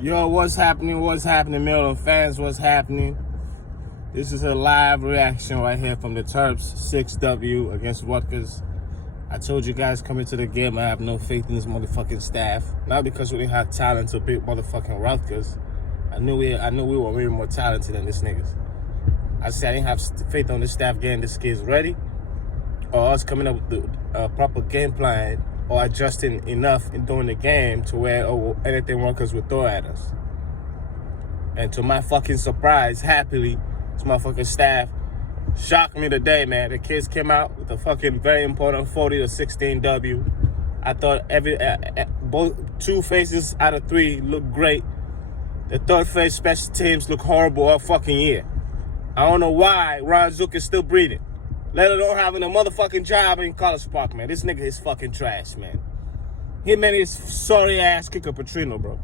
Yo, what's happening? What's happening, Maryland fans? What's happening? This is a live reaction right here from the Terps 6W against Rutgers. I told you guys coming to the game I have no faith in this motherfucking staff. Not because we didn't have talent to beat motherfucking Rutgers. I knew we were way more talented than this niggas. I said I didn't have faith on this staff getting these kids ready, or us coming up with a proper game plan, or adjusting enough in during the game to where anything Rutgers would throw at us. And to my fucking surprise, happily, this motherfucking staff shocked me today, man. The kids came out with a fucking very important 40-16 W. I thought both 2 phases out of 3 looked great. The third phase special teams look horrible all fucking year. I don't know why Ron Zook is still breathing. Let alone having a motherfucking job in College Park, man. This nigga is fucking trash, man. Him and his sorry-ass kicker Petrino, bro.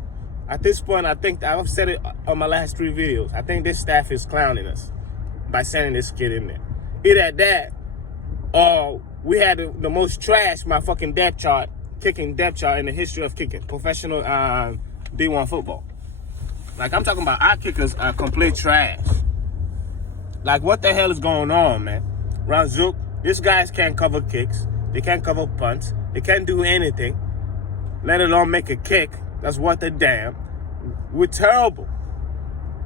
At this point, I think I've said it on my last 3 videos. I think this staff is clowning us by sending this kid in there. Either that, or we had the most trash kicking depth chart in the history of kicking, professional D1 football. Like, I'm talking about our kickers are complete trash. Like, what the hell is going on, man? Ron Zook, these guys can't cover kicks. They can't cover punts. They can't do anything, let alone make a kick that's worth a damn. We're terrible.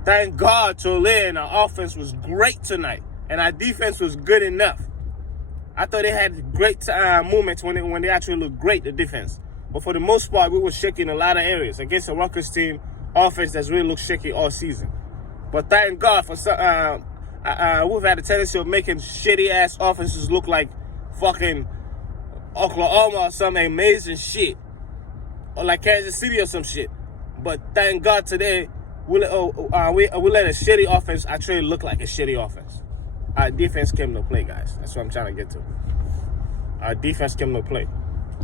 Thank God Tolay and our offense was great tonight, and our defense was good enough. I thought they had great moments when they actually looked great, the defense. But for the most part, we were shaky in a lot of areas against a Rutgers team offense that's really looked shaky all season. But thank God for we've had a tendency of making shitty-ass offenses look like fucking Oklahoma or some amazing shit. Or like Kansas City or some shit. But thank God today, we let a shitty offense actually look like a shitty offense. Our defense came to play, guys. That's what I'm trying to get to. Our defense came to play.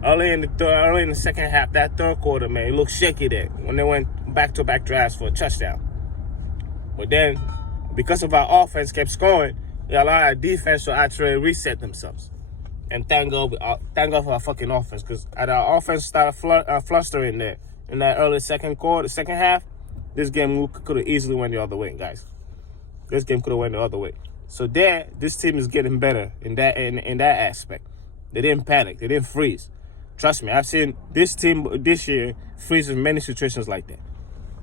Early in the second half, that third quarter, man, it looked shaky there when they went back-to-back drives for a touchdown. But then, because of our offense kept scoring, it allowed our defense to actually reset themselves. And thank God for our fucking offense, because our offense started flustering there in that early second half. This game could have easily went the other way, guys. This game could have went the other way. So this team is getting better in that aspect. They didn't panic. They didn't freeze. Trust me, I've seen this team this year freeze in many situations like that,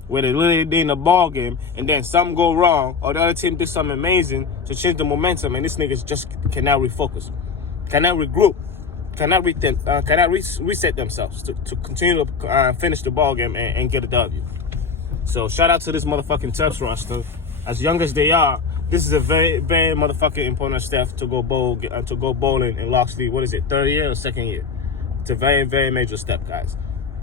where they're literally in a ball game and then something go wrong or the other team did something amazing to change the momentum, and this niggas just cannot refocus, cannot regroup, cannot reset themselves to continue to finish the ball game and get a W. So shout out to this motherfucking Terps roster. As young as they are, this is a very, very motherfucking important step to go bowling in Loxley. What is it, 3rd year or 2nd year? It's a very, very major step, guys.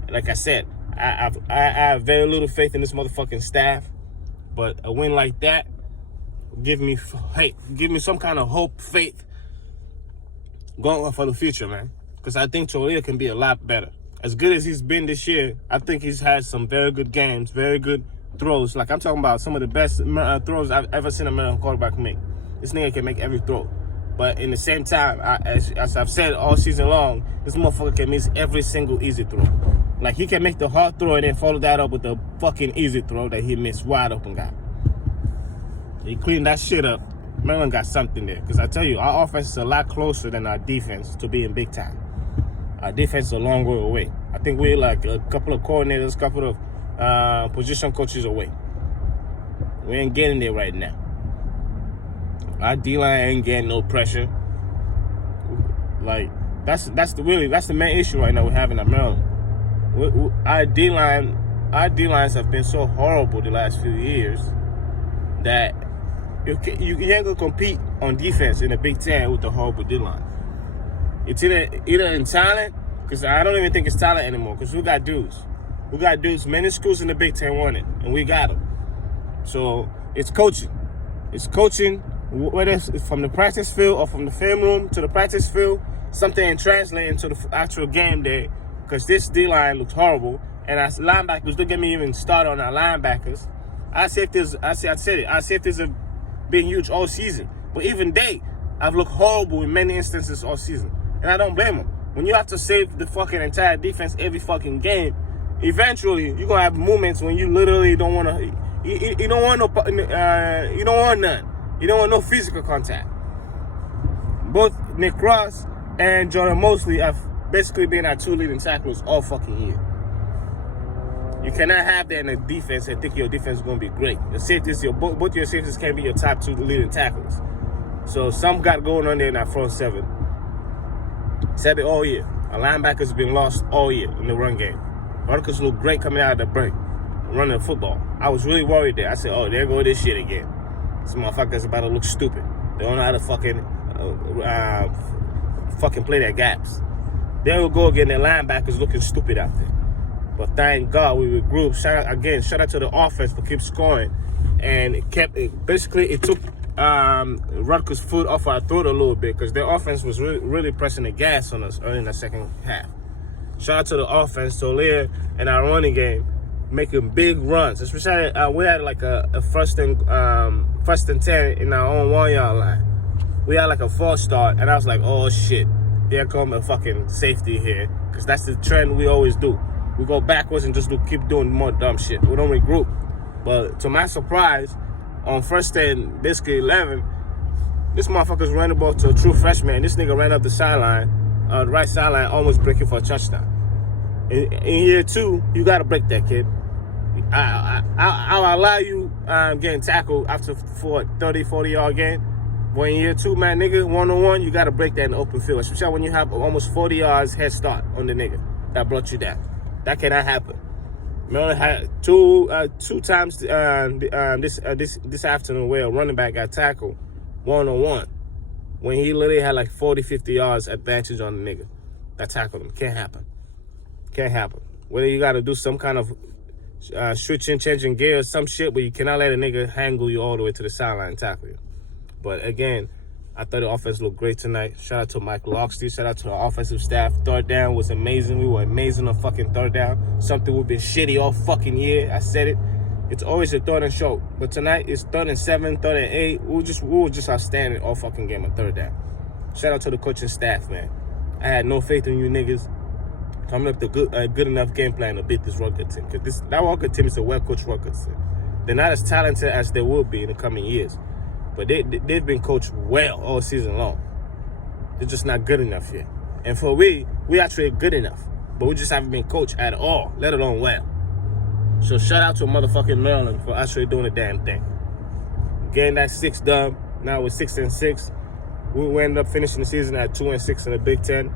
Like I said, I have very little faith in this motherfucking staff, but a win like that give me some kind of hope, faith going for the future, man. Because I think Tolay can be a lot better. As good as he's been this year, I think he's had some very good games, very good throws. Like, I'm talking about some of the best throws I've ever seen a American quarterback make. This nigga can make every throw. But in the same time, as I've said all season long, this motherfucker can miss every single easy throw. Like, he can make the hard throw and then follow that up with the fucking easy throw that he missed wide open guy. He cleaned that shit up. Maryland got something there. Because I tell you, our offense is a lot closer than our defense to being big time. Our defense is a long way away. I think we're like a couple of coordinators, a couple of position coaches away. We ain't getting there right now. Our D-line ain't getting no pressure. Like, that's the main issue right now we're having at Maryland. Our D-lines have been so horrible the last few years that you ain't gonna compete on defense in the Big Ten with the horrible D-line. It's either in talent, because I don't even think it's talent anymore, because we got dudes. We got dudes. Many schools in the Big Ten want it, and we got them. So it's coaching. It's coaching, whether it's from the practice field or from the film room to the practice field, something and translate into the actual game day, because this D-line looks horrible. And as linebackers, don't get me even started on our linebackers. Our safeties have been huge all season. But even they have looked horrible in many instances all season. And I don't blame them. When you have to save the fucking entire defense every fucking game, eventually you're gonna have moments when you literally don't want to. You don't want no. You don't want none. You don't want no physical contact. Both Nick Ross and Jordan Mosley have basically been our 2 leading tacklers all fucking year. You cannot have that in a defense and think your defense is going to be great. Your safeties, both your safeties can be your top 2 leading tacklers. So some got going on there in that front 7. Said it all year. Our linebackers have been lost all year in the run game. Rutgers look great coming out of the break, running the football. I was really worried there. I said, oh, there go this shit again. This motherfucker's about to look stupid. They don't know how to fucking play their gaps. There we go again, the linebackers looking stupid out there. But thank God we regrouped. Shout out to the offense for keep scoring. And it took Rutgers' foot off our throat a little bit because their offense was really pressing the gas on us early in the second half. Shout out to the offense, Tolaire, and our running game, making big runs. Especially we had like a first and 10 in our own 1-yard line. We had like a false start, and I was like, oh shit, there come a fucking safety here, because that's the trend we always do. We go backwards and just keep doing more dumb shit. We don't regroup. But to my surprise, on first and basically 11, this motherfucker's running the ball to a true freshman. This nigga ran up the sideline, the right sideline, almost breaking for a touchdown. In year 2, you got to break that, kid. I'll allow you getting tackled after for a 30, 40-yard game. But in year 2, man, nigga, 1-on-1, you got to break that in the open field. Especially when you have almost 40 yards head start on the nigga that brought you down. That cannot happen. We only had two times this afternoon where a running back got tackled 1-on-1 when he literally had like 40, 50 yards advantage on the nigga that tackled him. Can't happen. Can't happen. Whether you got to do some kind of switching, changing gears, some shit, but you cannot let a nigga hang you all the way to the sideline and tackle you. But again, I thought the offense looked great tonight. Shout out to Mike Loxley. Shout out to the offensive staff. Third down was amazing. We were amazing on fucking third down. Something we've been shitty all fucking year. I said it. It's always a third and short. But tonight it's 3rd and 7, 3rd and 8. We were just outstanding all fucking game on third down. Shout out to the coaching staff, man. I had no faith in you niggas coming up with a good enough game plan to beat this Rutgers team. Because that Rutgers team is a well-coached Rutgers team. They're not as talented as they will be in the coming years. But they've been coached well all season long. They're just not good enough yet. And for we actually good enough. But we just haven't been coached at all, let alone well. So shout out to motherfucking Maryland for actually doing the damn thing. Getting that 6th dub. Now we're 6-6. We ended up finishing the season at 2-6 in the Big Ten.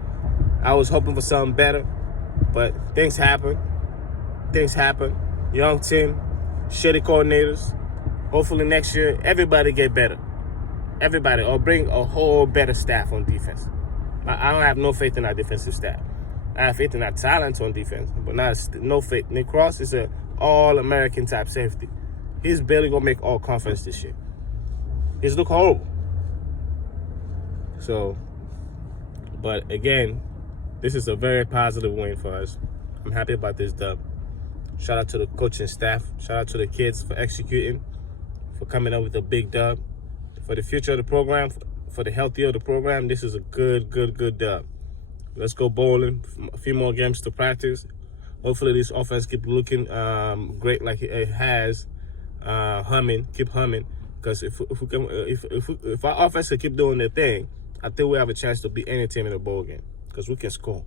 I was hoping for something better. But things happen. Young team, shitty coordinators. Hopefully next year, everybody get better. Everybody, or bring a whole better staff on defense. I don't have no faith in our defensive staff. I have faith in our talent on defense, but no faith. Nick Ross is an all-American type safety. He's barely going to make all conference this year. He's look horrible. So, but again, this is a very positive win for us. I'm happy about this dub. Shout out to the coaching staff. Shout out to the kids for executing, for coming up with a big dub. For the future of the program, for the healthier of the program, this is a good dub. Let's go bowling. A few more games to practice. Hopefully this offense keep looking great like it has, keep humming. Because if our offense can keep doing their thing, I think we have a chance to beat any team in the bowl game. Because we can score.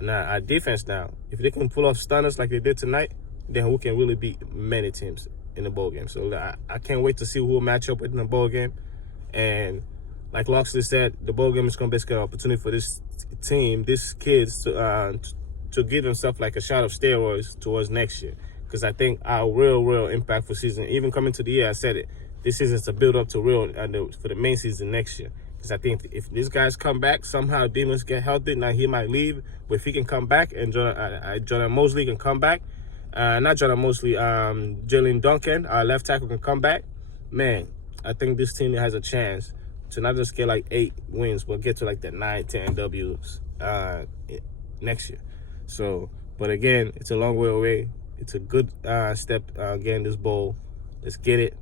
Now our defense now, if they can pull off stunners like they did tonight, then we can really beat many teams in the bowl game. So I can't wait to see who will match up with in the bowl game. And like Loxley said, the bowl game is going to be an opportunity for this team, these kids, to give themselves like a shot of steroids towards next year. Because I think our real impact for season, even coming to the year, I said it, this season is to build up to for the main season next year. Because I think if these guys come back, somehow Demons get healthy, now he might leave. But if he can come back and Jordan Mosley can come back, not Jordan Mosley, Jalen Duncan, our left tackle, can come back, man, I think this team has a chance to not just get like 8 wins, but get to like the 9, 10 W's next year. So, but again, it's a long way away. It's a good step getting this bowl. Let's get it.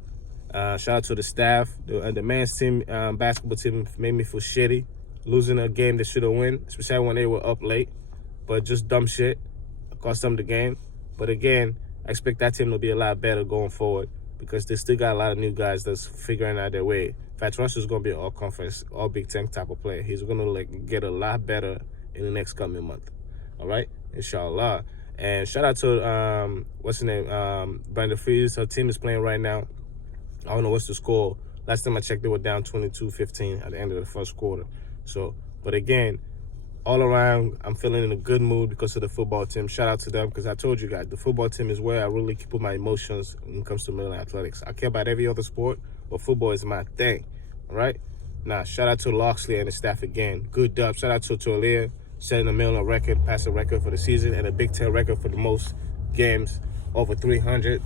Shout out to the staff. The men's team, basketball team, made me feel shitty. Losing a game they should have won, especially when they were up late. But just dumb shit. cost them the game. But again, I expect that team to be a lot better going forward because they still got a lot of new guys that's figuring out their way. In fact, Russell's going to be an all-conference, all-Big Ten type of player. He's going to get a lot better in the next coming month. All right? Inshallah. And shout out to, what's his name? Brandon Freeze. Her team is playing right now. I don't know what's the score. Last time I checked, they were down 22-15 at the end of the first quarter. So, but again, all around, I'm feeling in a good mood because of the football team. Shout out to them because I told you guys, the football team is where I really keep my emotions when it comes to Maryland athletics. I care about every other sport, but football is my thing, all right? Now, shout out to Loxley and the staff again. Good dub. Shout out to Tolia, setting a Maryland record, passing record for the season, and a Big Ten record for the most games, over 300,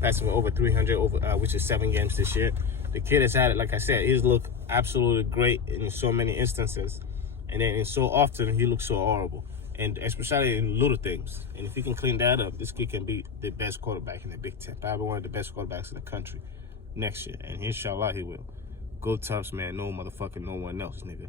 passing over 300, which is 7 games this year. The kid has had it, like I said, he's looked absolutely great in so many instances. And then so often, he looks so horrible. And especially in little things. And if he can clean that up, this kid can be the best quarterback in the Big Ten. Probably one of the best quarterbacks in the country next year. And inshallah, he will. Go Terps, man. No motherfucking no one else, nigga.